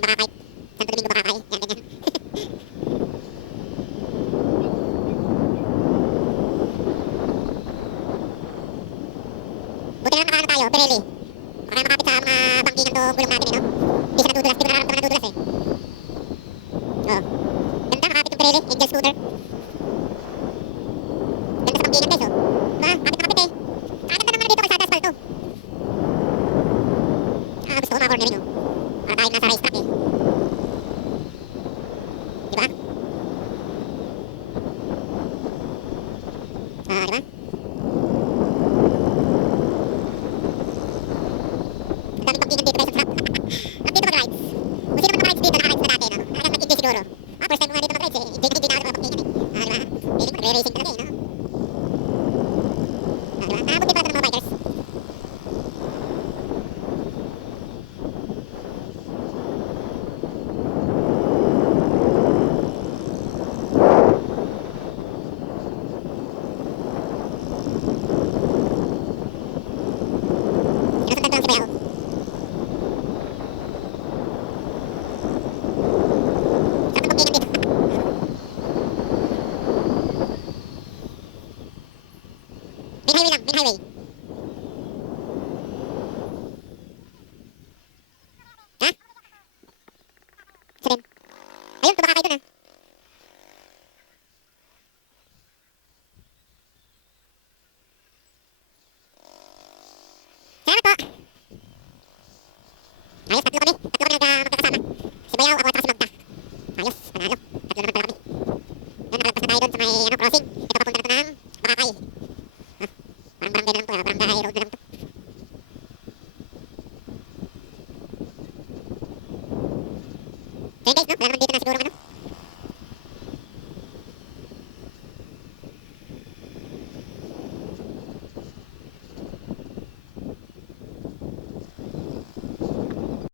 Maraming Boracay. Santo Domingo Boracay. Yan, ganyan. Buti na lang nakaano tayo, Pirelli. Para makapit sa mga bangkingan to gulong natin, no? Hindi siya nadudulas, di ko nararamdaman nadudulas, eh. Oo. Ganda, makapit yung Pirelli, Angel Scooter. Ganda sa bangkingan, guys, oh. Diba? Kapit na kapit, eh. Kakaganda naman dito kalsada asfalto. Gusto ko mga cornering, oh. Para tayong nasa racetrack, eh. Diba? Diba? Ang daming bangkingan dito, guys, ang sarap. Ang dito mag-rides. Kung sino man mag-rides dito, naka-rides na dati, no? Hanggang nag-enjoy siguro. First time mo nga dito mag-rides, eh. Enjoy na ako sa mga bangkingan, eh. Diba? Feeling mo, nagre-racing talaga, eh, no? Diba? Nakabot din pala ito ng mga bikers. Sinusundan ko lang si Bayaw. Sarap ng bangkingan dito. Main highway lang, main highway. Ha? Isa din. Ayun, tumakakay dun, ah. Salamat po. Ayos, tatlo kami. Tatlo kami magkakasama. Si Bayaw, ako at saka si Magda. Ayos, panalo. Tatlo naman pala kami. Yan, nakalagpas na tayo dun sa may crossing. Ito papunta na ito ng Boracay. Parang barangay na lang to, barangay road na lang to. So yun guys, no? Wala naman dito na siguro ano.